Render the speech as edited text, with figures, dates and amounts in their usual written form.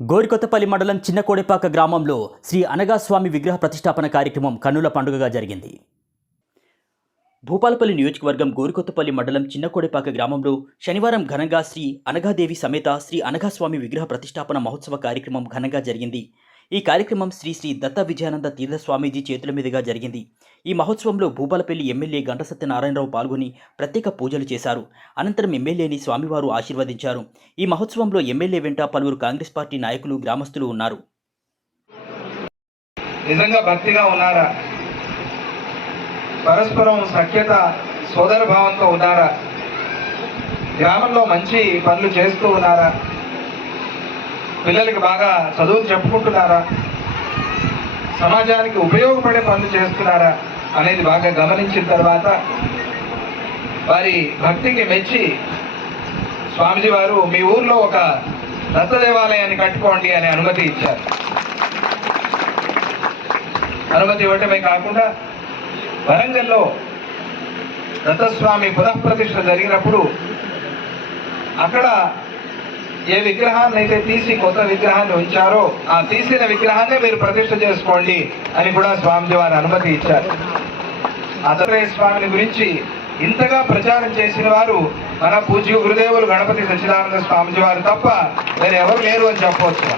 గోరికొత్తపల్లి మండలం చిన్నకోడెపాక గ్రామంలో శ్రీ అనఘాస్వామి విగ్రహ ప్రతిష్టాపన కార్యక్రమం కన్నుల పండుగగా జరిగింది. భూపాలపల్లి నియోజకవర్గం గోరికొత్తపల్లి మండలం చిన్నకోడెపాక గ్రామంలో శనివారం ఘనంగా శ్రీ అనఘాదేవి సమేత శ్రీ అనఘాస్వామి విగ్రహ ప్రతిష్టాపన మహోత్సవ కార్యక్రమం ఘనంగా జరిగింది. ఈ కార్యక్రమం శ్రీ శ్రీ దత్త విజయానంద తీర్థ స్వామీజీ చేతుల మీదుగా జరిగింది. ఈ మహోత్సవంలో భూపాలపల్లి ఎమ్మెల్యే గంట సత్యనారాయణరావు పాల్గొని ప్రత్యేక పూజలు చేశారు. అనంతరం ఎమ్మెల్యేని స్వామివారు ఆశీర్వదించారు. ఈ మహోత్సవంలో ఎమ్మెల్యే వెంట పలువురు కాంగ్రెస్ పార్టీ నాయకులు, గ్రామస్తులు ఉన్నారు. నిజంగా భక్తిగా ఉన్నారా? పరస్పరం సఖ్యత, సోదర భావంతో ఉన్నారా? గ్రామంలో మంచి పనులు చేస్తూ ఉన్నారా? పిల్లలకి బాగా చదువులు చెప్పుకుంటున్నారా? సమాజానికి ఉపయోగపడే పనులు చేస్తున్నారా అనేది బాగా గమనించిన తర్వాత వారి భక్తికి మెచ్చి స్వామిజీ వారు మీ ఊర్లో ఒక దత్త దేవాలయాన్ని కట్టుకోండి అనే అనుమతి ఇచ్చారు. అనుమతి ఇవ్వటమే కాకుండా వరంగల్లో దత్తస్వామి పునఃప్రతిష్ఠ జరిగినప్పుడు అక్కడ ఏ విగ్రహాన్ని అయితే తీసి కొత్త విగ్రహాన్ని ఉంచారో ఆ తీసిన విగ్రహాన్ని మీరు ప్రతిష్ఠ చేసుకోండి అని కూడా స్వామిజీ వారు అనుమతి ఇచ్చారు. దత్తాత్రేయ స్వామిని గురించి ఇంతగా ప్రచారం చేసిన వారు మన పూజ్య గురుదేవులు గణపతి సచ్చిదానంద స్వామిజీ వారు తప్ప వేరే ఎవరు లేరు అని చెప్పవచ్చు.